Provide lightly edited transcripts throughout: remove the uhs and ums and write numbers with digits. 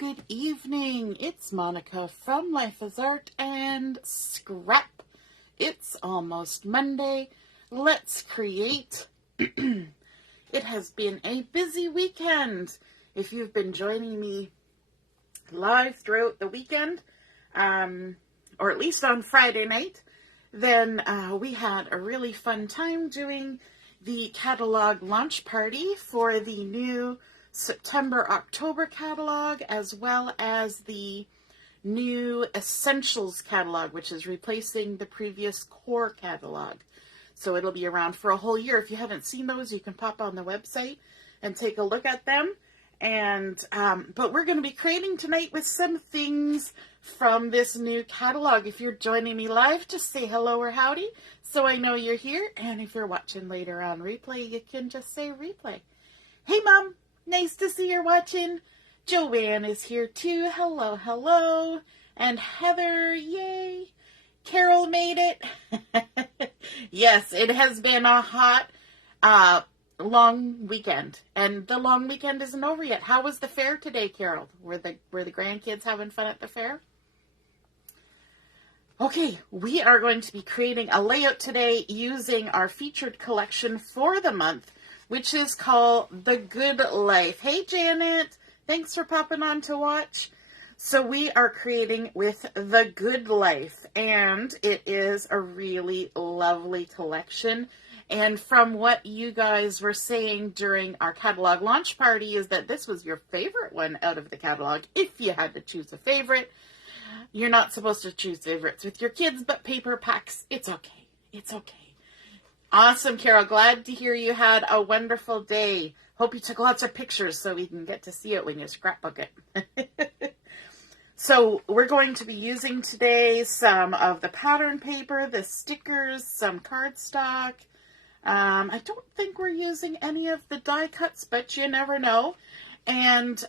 good evening. It's Monica from Life is Art and Scrap. It's almost Monday. Let's create. It has been a busy weekend. If you've been joining me live throughout the weekend, or at least on Friday night, then we had a really fun time doing the catalog launch party for the new September-October catalog, as well as the new Essentials catalog, which is replacing the previous Core catalog. So it'll be around for a whole year. If you haven't seen those, you can pop on the website and take a look at them. And but we're going to be creating tonight with some things from this new catalog. If you're joining me live, just say hello or howdy so I know you're here. And if you're watching later on replay, you can just say replay. Hey, Mom. Nice to see you're watching. Joanne is here too. Hello, hello. And Heather, yay. Carol made it. Yes, it has been a hot, long weekend. And the long weekend isn't over yet. How was the fair today, Carol? Were the grandkids having fun at the fair? Okay, we are going to be creating a layout today using our featured collection for the month, which is called The Good Life. Hey, Janet. Thanks for popping on to watch. So we are creating with The Good Life, and it is a really lovely collection. And from what you guys were saying during our catalog launch party is that this was your favorite one out of the catalog. If you had to choose a favorite, you're not supposed to choose favorites with your kids, but paper packs, it's okay. It's okay. Awesome, Carol. Glad to hear you had a wonderful day. Hope you took lots of pictures so we can get to see it when you scrapbook it. So we're going to be using today some of the pattern paper, the stickers, some cardstock. I don't think we're using any of the die cuts, but you never know. And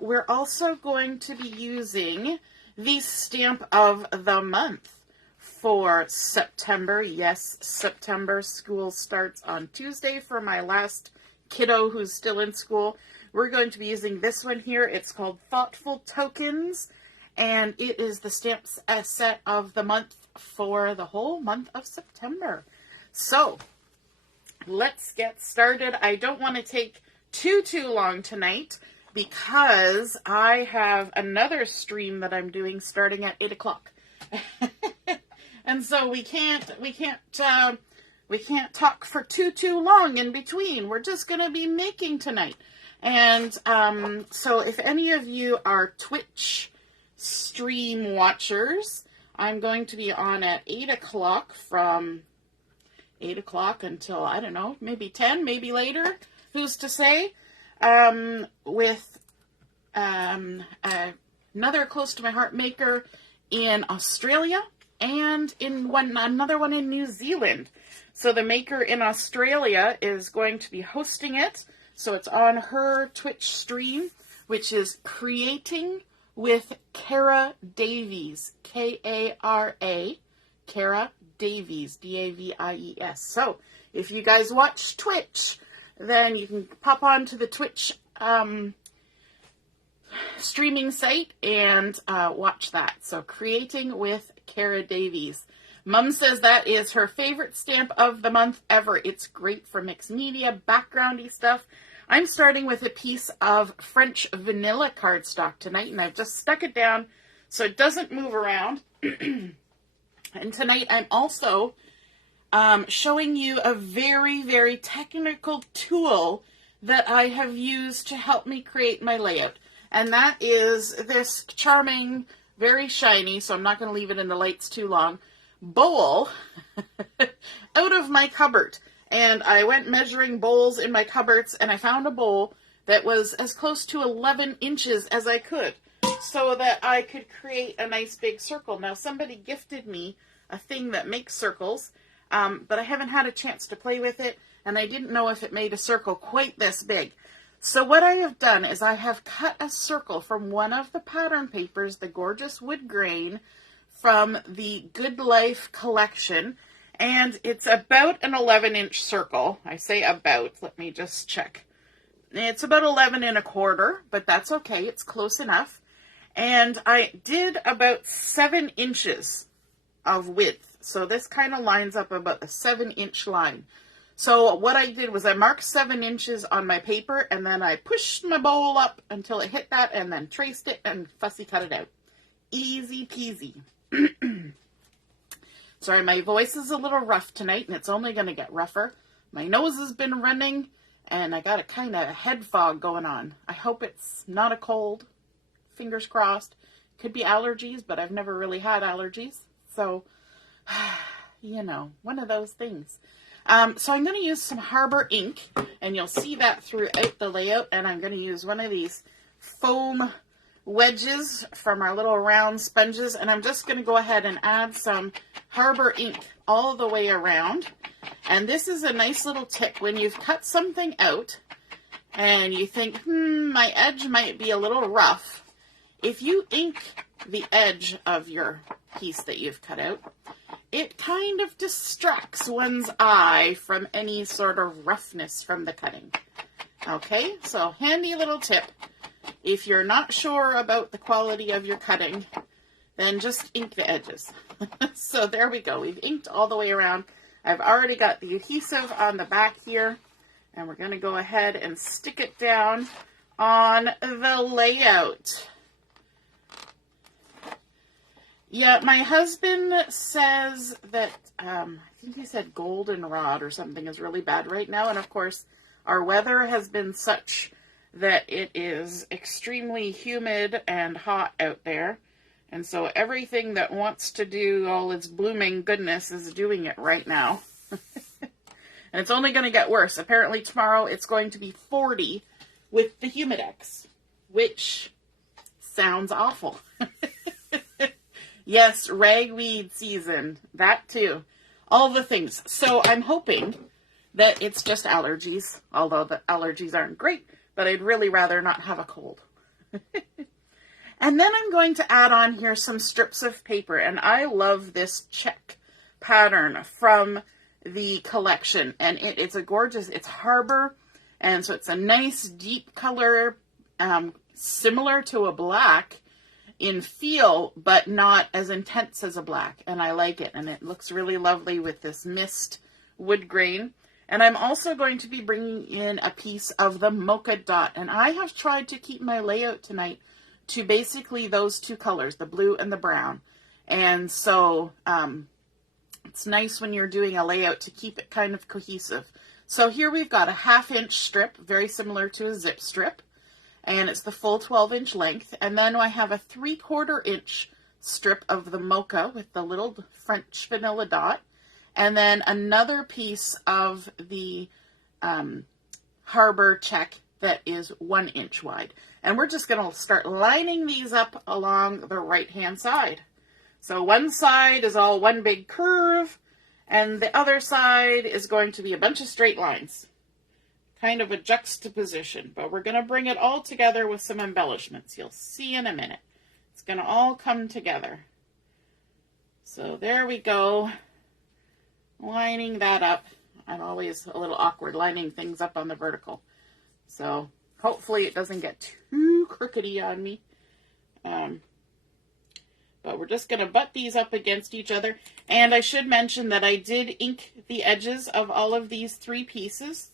we're also going to be using the stamp of the month for September. Yes, September. School starts on Tuesday for my last kiddo who's still in school. We're going to be using this one here. It's called Thoughtful Tokens, and it is the stamp set of the month for the whole month of September. So let's get started. I don't want to take too long tonight because I have another stream that I'm doing starting at 8 o'clock. And so we can't talk for too long in between. We're just going to be making tonight. And so if any of you are Twitch stream watchers, I'm going to be on at 8 o'clock from 8 o'clock until, I don't know, maybe 10, maybe later. Who's to say? With another close to my heart maker in Australia, and in another one in New Zealand. So the maker in Australia is going to be hosting it. So it's on her Twitch stream, which is Creating with Kara Davies. K-A-R-A. Kara Davies. D-A-V-I-E-S. So if you guys watch Twitch, then you can pop on to the Twitch streaming site and watch that. So Creating with Kara Davies. Mum says that is her favorite stamp of the month ever. It's great for mixed media, backgroundy stuff. I'm starting with a piece of French vanilla cardstock tonight, and I've just stuck it down so it doesn't move around. And tonight I'm also showing you a very technical tool that I have used to help me create my layout. And that is this charming, very shiny, so I'm not going to leave it in the lights too long, bowl out of my cupboard. And I went measuring bowls in my cupboards, and I found a bowl that was as close to 11 inches as I could, so that I could create a nice big circle. Now, somebody gifted me a thing that makes circles, but I haven't had a chance to play with it, and I didn't know if it made a circle quite this big. So what I have done is I have cut a circle from one of the pattern papers, the gorgeous wood grain from the Good Life collection, and it's about an 11-inch circle. I say about, let me just check. It's about 11 1/4, but that's okay. It's close enough. And I did about 7 inches of width. So this kind of lines up about a 7-inch line. So what I did was I marked 7 inches on my paper, and then I pushed my bowl up until it hit that, and then traced it and fussy cut it out. Easy peasy. Sorry, my voice is a little rough tonight, and it's only going to get rougher. My nose has been running, and I got a kind of head fog going on. I hope it's not a cold. Fingers crossed. Could be allergies, but I've never really had allergies. So, you know, one of those things. So I'm going to use some Harbour ink, and you'll see that throughout the layout, and I'm going to use one of these foam wedges from our little round sponges, and I'm just going to go ahead and add some Harbour ink all the way around. And this is a nice little tip when you've cut something out and you think, my edge might be a little rough. If you ink the edge of your piece that you've cut out, it kind of distracts one's eye from any sort of roughness from the cutting. Okay, so handy little tip. If you're not sure about the quality of your cutting, then just ink the edges. So there we go. We've inked all the way around. I've already got the adhesive on the back here, and we're going to go ahead and stick it down on the layout. Yeah, my husband says that, I think he said goldenrod or something is really bad right now. And of course, our weather has been such that it is extremely humid and hot out there. And so everything that wants to do all its blooming goodness is doing it right now. And it's only going to get worse. Apparently tomorrow it's going to be 40 with the humidex, which sounds awful. Yes, ragweed season. That too. All the things. So I'm hoping that it's just allergies, although the allergies aren't great, but I'd really rather not have a cold. And then I'm going to add on here some strips of paper, and I love this check pattern from the collection, and it's a gorgeous, it's Harbour, and so it's a nice deep color, similar to a black in feel, but not as intense as a black, and I like it, and it looks really lovely with this mist wood grain. And I'm also going to be bringing in a piece of the mocha dot, and I have tried to keep my layout tonight to basically those two colors, the blue and the brown. And so it's nice when you're doing a layout to keep it kind of cohesive. So here we've got a 1/2 inch strip, very similar to a zip strip, and it's the full 12-inch length. And then I have a 3/4 inch strip of the mocha with the little French vanilla dot, and then another piece of the Harbour check that is 1 inch wide. And we're just going to start lining these up along the right-hand side. So one side is all one big curve, and the other side is going to be a bunch of straight lines. Kind of a juxtaposition, but we're going to bring it all together with some embellishments. You'll see in a minute. It's going to all come together. So there we go. Lining that up. I'm always a little awkward lining things up on the vertical. So hopefully it doesn't get too crookedy on me. But we're just going to butt these up against each other. And I should mention that I did ink the edges of all of these 3 pieces.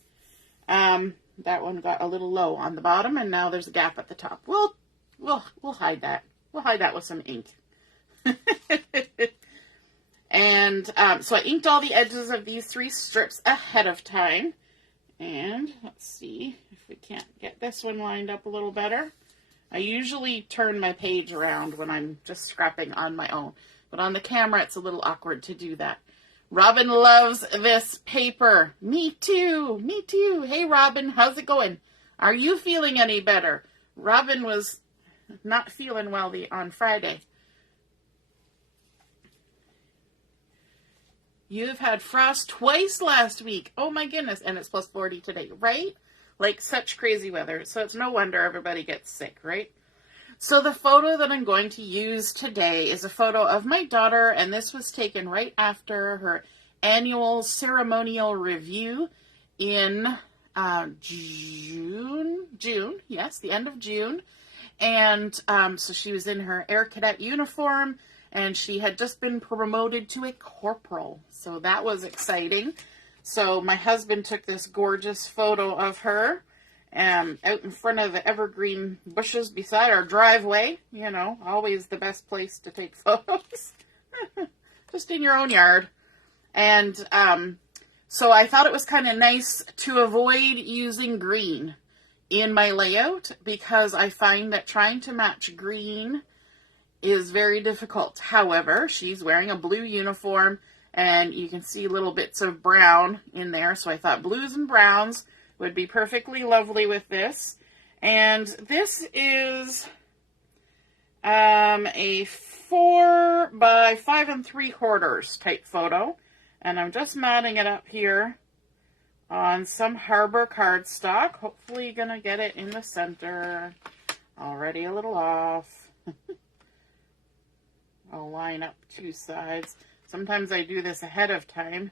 That one got a little low on the bottom, and now there's a gap at the top. We'll hide that. We'll hide that with some ink. And so I inked all the edges of these 3 strips ahead of time. And let's see if we can't get this one lined up a little better. I usually turn my page around when I'm just scrapping on my own, but on the camera it's a little awkward to do that. Robin loves this paper. Me too. Me too. Hey Robin, how's it going? Are you feeling any better? Robin was not feeling well on Friday. You've had frost twice last week. Oh my goodness. And it's plus 40 today, right? Like such crazy weather. So it's no wonder everybody gets sick, right? So the photo that I'm going to use today is a photo of my daughter. And this was taken right after her annual ceremonial review in June. Yes, the end of June. And so she was in her Air Cadet uniform, and she had just been promoted to a corporal. So that was exciting. So my husband took this gorgeous photo of her out in front of the evergreen bushes beside our driveway. You know, always the best place to take photos. Just in your own yard. And so I thought it was kind of nice to avoid using green in my layout, because I find that trying to match green is very difficult. However, she's wearing a blue uniform, and you can see little bits of brown in there, so I thought blues and browns would be perfectly lovely with this. And this is a 4 by 5 3/4 type photo, and I'm just matting it up here on some Harbour cardstock. Hopefully gonna get it in the center. Already a little off. I'll line up 2 sides. Sometimes I do this ahead of time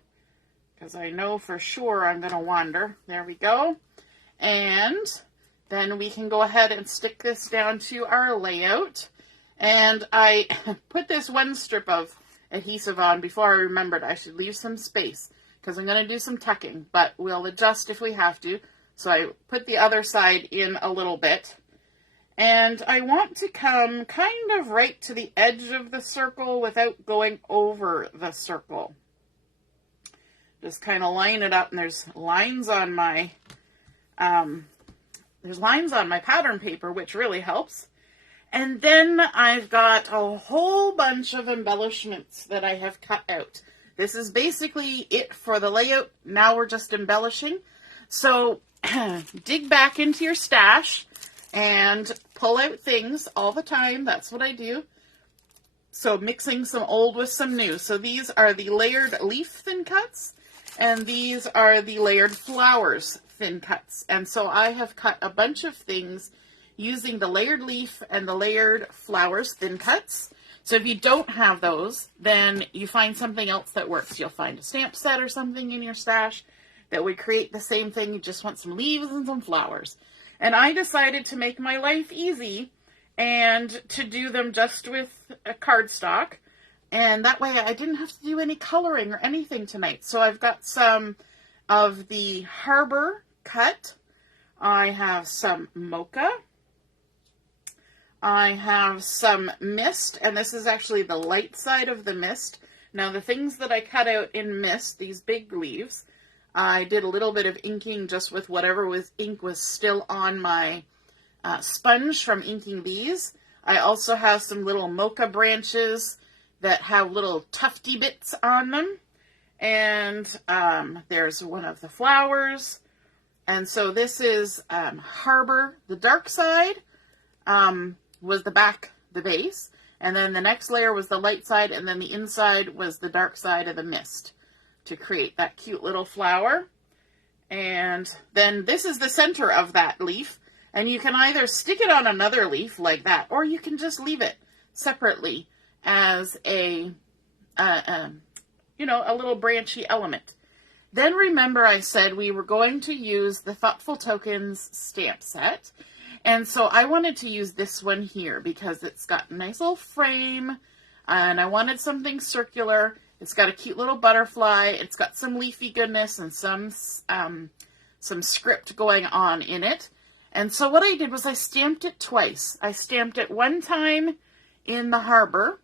because I know for sure I'm gonna wander. There we go. And then we can go ahead and stick this down to our layout. And I put this one strip of adhesive on before I remembered I should leave some space, because I'm going to do some tucking, but we'll adjust if we have to. So I put the other side in a little bit. And I want to come kind of right to the edge of the circle without going over the circle. Just kind of line it up, and there's lines on my pattern paper, which really helps. And then I've got a whole bunch of embellishments that I have cut out. This is basically it for the layout. Now we're just embellishing. So dig back into your stash and pull out things all the time. That's what I do. So mixing some old with some new. So these are the layered leaf thin cuts, and these are the layered flowers thin cuts. And so I have cut a bunch of things using the layered leaf and the layered flowers thin cuts. So if you don't have those, then you find something else that works. You'll find a stamp set or something in your stash that would create the same thing. You just want some leaves and some flowers. And I decided to make my life easy and to do them just with a cardstock. And that way I didn't have to do any coloring or anything tonight. So I've got some of the Harbour cut. I have some mocha. I have some mist, and this is actually the light side of the mist. Now the things that I cut out in mist, these big leaves, I did a little bit of inking just with whatever ink was still on my sponge from inking these. I also have some little mocha branches that have little tufty bits on them. And there's one of the flowers. And so this is Harbour, the dark side. Was the back, the base, and then the next layer was the light side, and then the inside was the dark side of the mist to create that cute little flower. And then this is the center of that leaf, and you can either stick it on another leaf like that, or you can just leave it separately as a little branchy element. Then remember I said we were going to use the Thoughtful Tokens stamp set. And so I wanted to use this one here because it's got a nice little frame, and I wanted something circular. It's got a cute little butterfly. It's got some leafy goodness and some script going on in it. And so what I did was I stamped it twice. I stamped it one time in the Harbour,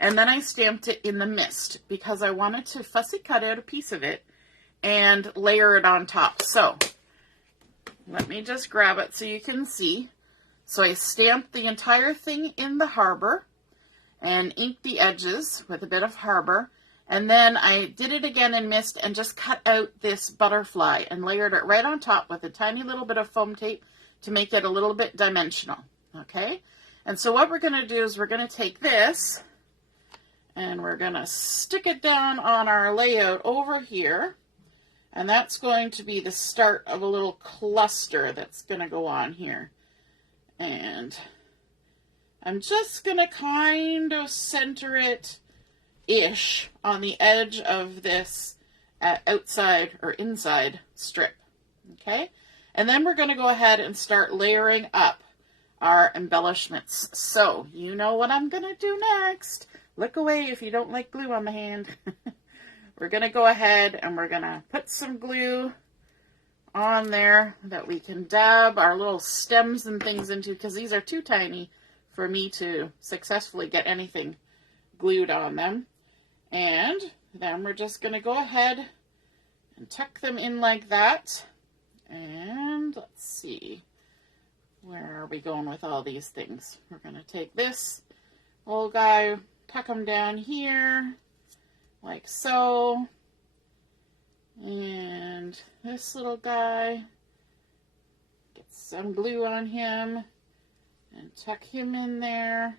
and then I stamped it in the mist because I wanted to fussy cut out a piece of it and layer it on top. So let me just grab it so you can see. So I stamped the entire thing in the Harbour and inked the edges with a bit of Harbour. And then I did it again in mist and just cut out this butterfly and layered it right on top with a tiny little bit of foam tape to make it a little bit dimensional. Okay? And so what we're going to do is we're going to take this and we're going to stick it down on our layout over here. And that's going to be the start of a little cluster that's going to go on here. And I'm just going to kind of center it-ish on the edge of this outside or inside strip. Okay? And then we're going to go ahead and start layering up our embellishments. So you know what I'm going to do next. Look away if you don't like glue on the hand. We're going to go ahead and we're going to put some glue on there that we can dab our little stems and things into, because these are too tiny for me to successfully get anything glued on them. And then we're just going to go ahead and tuck them in like that. And let's see, where are we going with all these things? We're going to take this little guy, tuck him down here like so. And this little guy, get some glue on him and tuck him in there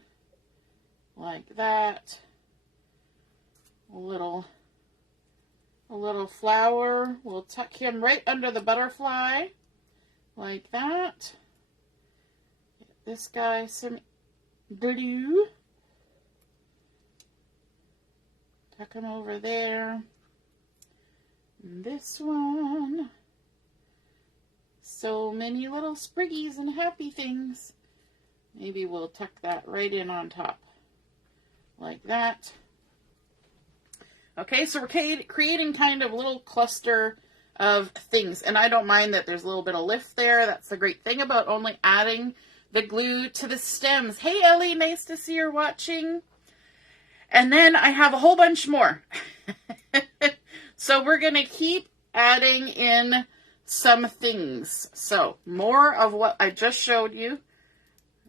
like that. A little flower, we'll tuck him right under the butterfly like that. Get this guy some glue. Tuck him over there. And this one. So many little spriggies and happy things. Maybe we'll tuck that right in on top like that. Okay, so we're creating kind of a little cluster of things. And I don't mind that there's a little bit of lift there. That's the great thing about only adding the glue to the stems. Hey, Ellie, nice to see you're watching. And then I have a whole bunch more. So we're going to keep adding in some things. So more of what I just showed you.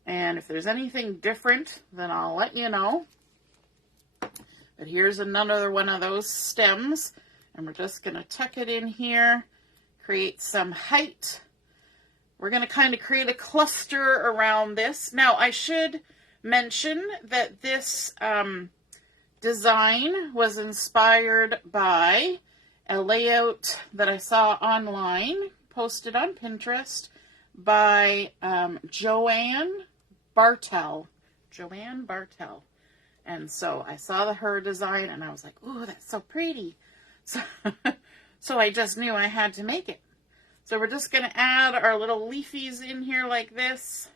And if there's anything different, then I'll let you know. But here's another one of those stems, and we're just going to tuck it in here, create some height. We're going to kind of create a cluster around this. Now, I should mention that this design was inspired by a layout that I saw online, posted on Pinterest, by Joanne Bartel. Joanne Bartel. And so I saw her design and I was like, ooh, that's so pretty. So I just knew I had to make it. So we're just going to add our little leafies in here like this.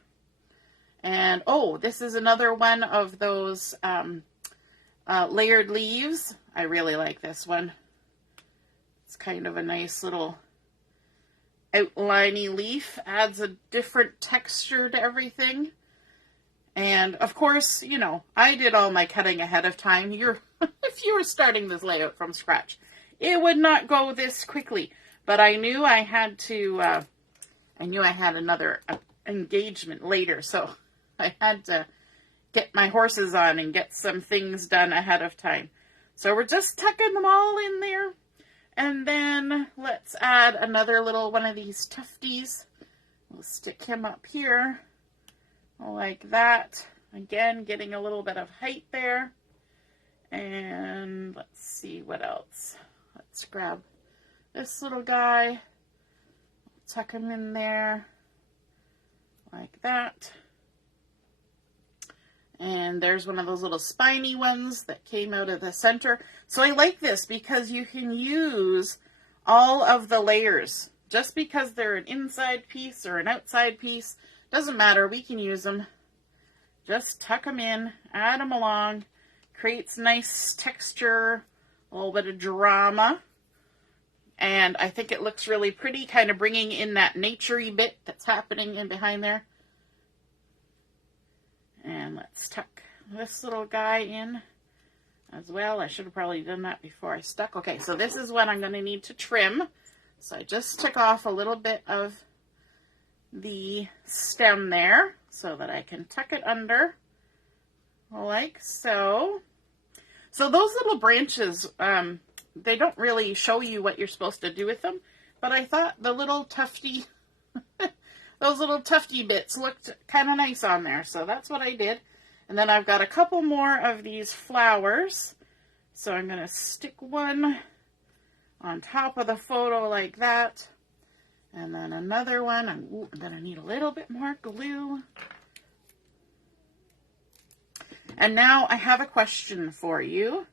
And, oh, this is another one of those layered leaves. I really like this one. It's kind of a nice little outliney leaf. Adds a different texture to everything. And, of course, you know, I did all my cutting ahead of time. If you were starting this layout from scratch, it would not go this quickly. But I knew I had to, I knew I had another engagement later. So I had to get my horses on and get some things done ahead of time. So we're just tucking them all in there. And then let's add another little one of these tufties. We'll stick him up here. Like that. Again, getting a little bit of height there. And let's see what else. Let's grab this little guy. Tuck him in there. Like that. And there's one of those little spiny ones that came out of the center. So I like this because you can use all of the layers. Just because they're an inside piece or an outside piece, doesn't matter, we can use them. Just tuck them in, add them along, creates nice texture, a little bit of drama. And I think it looks really pretty, kind of bringing in that nature-y bit that's happening in behind there. And let's tuck this little guy in as well. I should have probably done that before I stuck. Okay, so this is what I'm going to need to trim. So I just took off a little bit of the stem there so that I can tuck it under like so. So those little branches, they don't really show you what you're supposed to do with them, but I thought the little tufty, those little tufty bits looked kind of nice on there, so that's what I did. And then I've got a couple more of these flowers, so I'm going to stick one on top of the photo like that. And then another one. I'm going to need a little bit more glue. And now I have a question for you.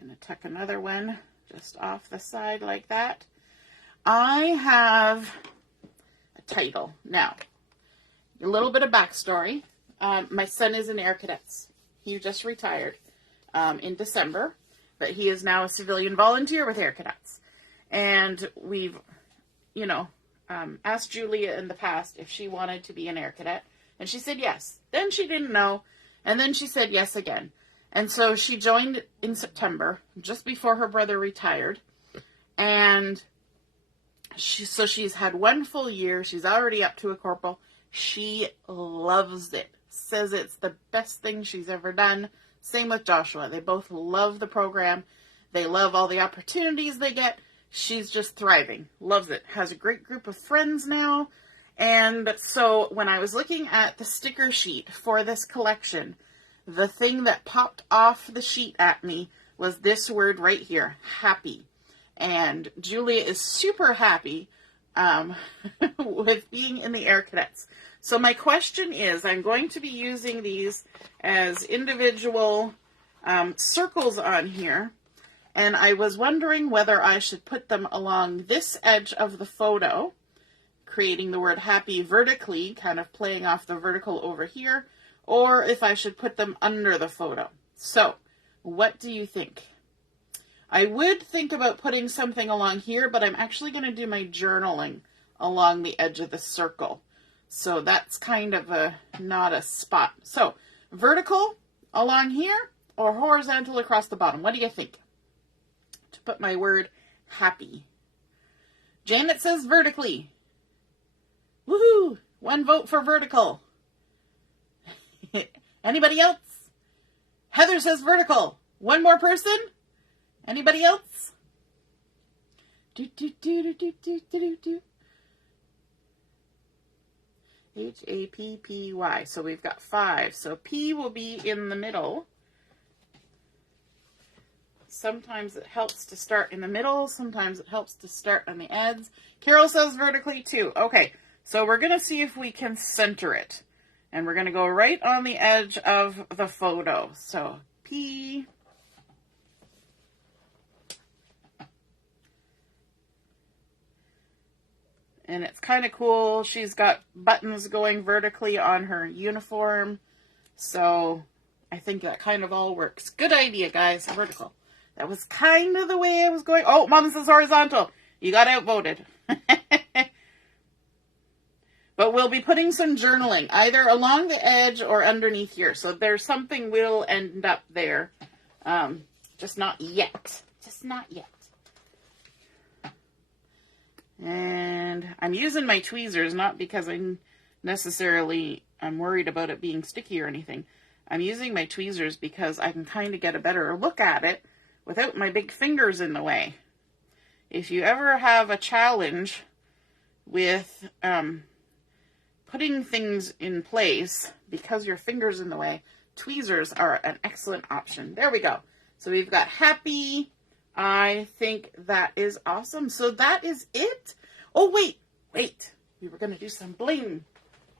I'm going to tuck another one just off the side like that. I have a title. Now, a little bit of backstory. My son is in Air Cadets. He just retired in December, but he is now a civilian volunteer with Air Cadets. And we've, asked Julia in the past if she wanted to be an Air Cadet, and she said yes. Then she didn't know, and then she said yes again. And so she joined in September, just before her brother retired, and she's had 1 full year. She's already up to a corporal. She loves it. Says it's the best thing she's ever done. Same with Joshua. They both love the program. They love all the opportunities they get. She's just thriving. Loves it. Has a great group of friends now. And so when I was looking at the sticker sheet for this collection, the thing that popped off the sheet at me was this word right here, happy. And Julia is super happy with being in the Air Cadets. So my question is, I'm going to be using these as individual circles on here. And I was wondering whether I should put them along this edge of the photo, creating the word happy vertically, kind of playing off the vertical over here, or if I should put them under the photo. So, what do you think? I would think about putting something along here, but I'm actually going to do my journaling along the edge of the circle. So that's kind of not a spot. So, vertical along here or horizontal across the bottom? What do you think? To put my word happy. Janet says vertically. Woohoo! 1 vote for vertical. Anybody else? Heather says vertical. 1 more person? Anybody else? Happy. So we've got 5. So P will be in the middle. Sometimes it helps to start in the middle. Sometimes it helps to start on the ends. Carol says vertically too. Okay, so we're going to see if we can center it. And we're going to go right on the edge of the photo. So P. And it's kind of cool. She's got buttons going vertically on her uniform. So I think that kind of all works. Good idea, guys. Vertical. That was kind of the way I was going. Oh, Mom says horizontal. You got outvoted. But we'll be putting some journaling either along the edge or underneath here. So there's something will end up there. Just not yet. Just not yet. And I'm using my tweezers, not because I'm worried about it being sticky or anything. I'm using my tweezers because I can kind of get a better look at it without my big fingers in the way. If you ever have a challenge with putting things in place because your finger's in the way, tweezers are an excellent option. There we go. So we've got happy. I think that is awesome. So that is it. Oh, wait. We were going to do some bling.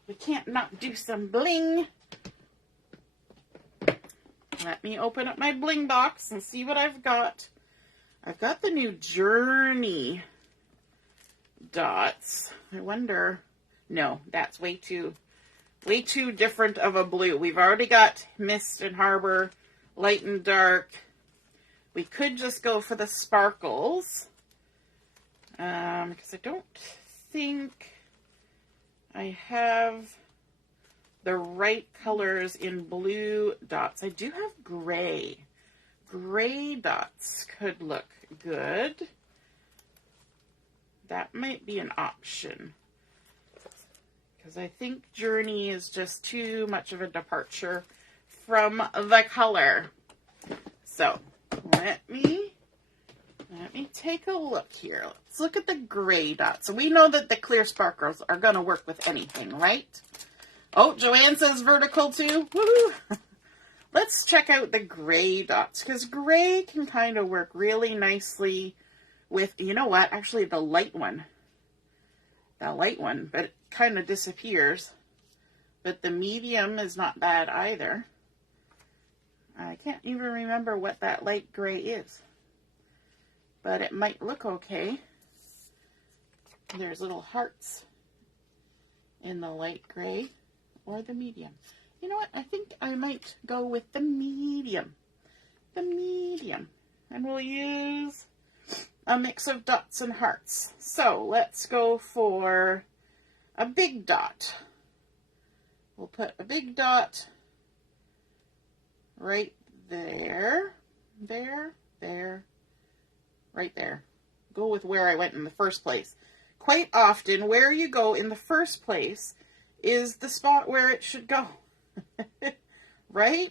We can't not do some bling. Let me open up my bling box and see what I've got. I've got the new Journey dots. I wonder... No, that's way too different of a blue. We've already got Mist and Harbour, Light and Dark. We could just go for the sparkles. Because I don't think I have the right colors in blue dots. I do have gray. Gray dots could look good. That might be an option. Because I think Journey is just too much of a departure from the color. So, let me take a look here. Let's look at the gray dots. So we know that the clear sparkles are going to work with anything, right? Oh, Joanne says vertical too. Woohoo! Let's check out the gray dots, because gray can kind of work really nicely with, you know what, actually the light one. But it kind of disappears. But the medium is not bad either. I can't even remember what that light gray is. But it might look okay. There's little hearts in the light gray. or the medium. You know what? I think I might go with the medium. The medium. And we'll use a mix of dots and hearts. So let's go for a big dot. We'll put a big dot right there, right there. Go with where I went in the first place. Quite often, where you go in the first place is the spot where it should go, right?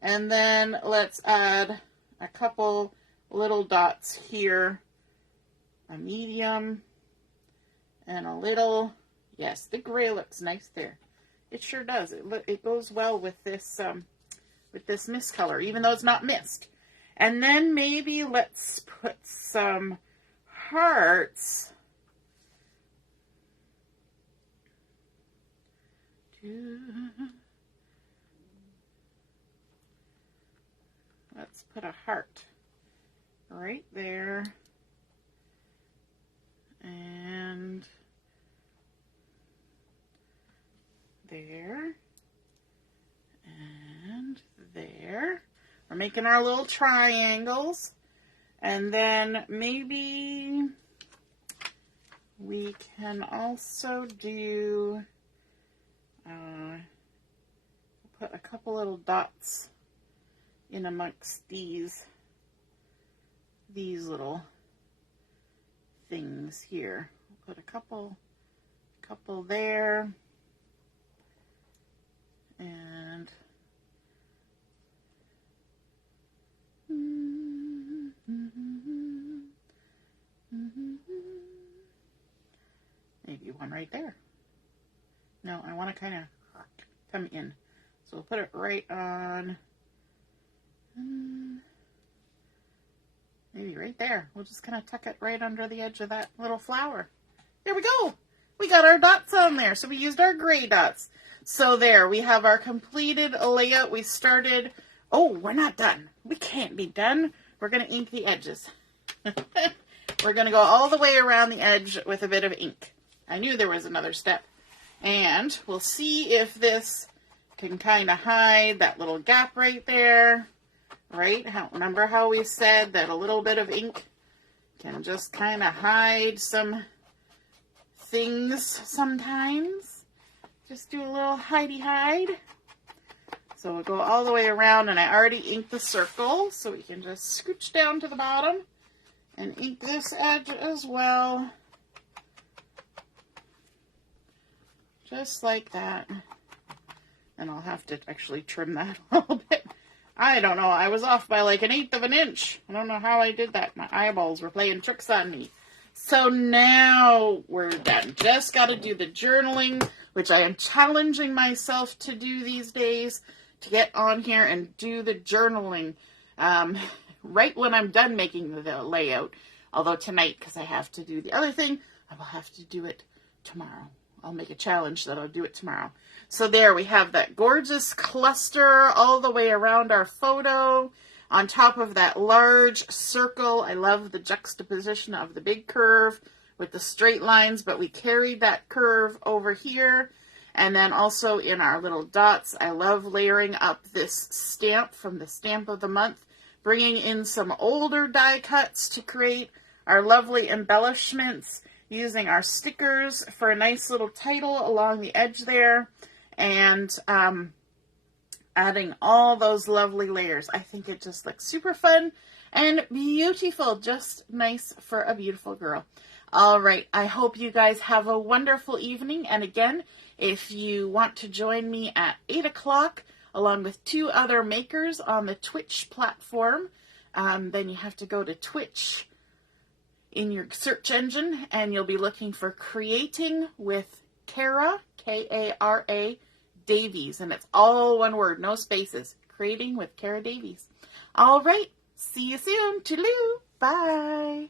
And then let's add a couple little dots here, a medium, and a little, yes, the gray looks nice there. It sure does. It goes well with this mist color, even though it's not mist. And then maybe let's put some hearts. Let's put a heart right there. And there. And there. We're making our little triangles. And then maybe we can also do, put a couple little dots in amongst these little things here. We'll put a couple there. And maybe one right there. No, I want to kind of come in. So we'll put it right on, maybe right there. We'll just kind of tuck it right under the edge of that little flower. There we go. We got our dots on there. So we used our gray dots. So there, we have our completed layout. We started, oh, we're not done. We can't be done. We're going to ink the edges. We're going to go all the way around the edge with a bit of ink. I knew there was another step. And we'll see if this can kind of hide that little gap right there. Right? Remember how we said that a little bit of ink can just kind of hide some things sometimes? Just do a little hidey hide. So we'll go all the way around, and I already inked the circle, so we can just scooch down to the bottom and ink this edge as well. Just like that. And I'll have to actually trim that a little bit. I don't know. I was off by like 1/8 of an inch. I don't know how I did that. My eyeballs were playing tricks on me. So now we're done. Just got to do the journaling, which I am challenging myself to do these days, to get on here and do the journaling right when I'm done making the layout. Although tonight, because I have to do the other thing, I will have to do it tomorrow. I'll make a challenge that I'll do it tomorrow. So there we have that gorgeous cluster all the way around our photo. On top of that large circle, I love the juxtaposition of the big curve with the straight lines, but we carried that curve over here. And then also in our little dots, I love layering up this stamp from the stamp of the month, bringing in some older die cuts to create our lovely embellishments, using our stickers for a nice little title along the edge there, and adding all those lovely layers. I think it just looks super fun and beautiful, just nice for a beautiful girl. All right, I hope you guys have a wonderful evening, and again, if you want to join me at 8 o'clock along with 2 other makers on the Twitch platform, then you have to go to Twitch in your search engine, and you'll be looking for Creating with Kara, K-A-R-A, Davies, and it's all one word, no spaces. Creating with Kara Davies. All right, see you soon. Toodaloo. Bye.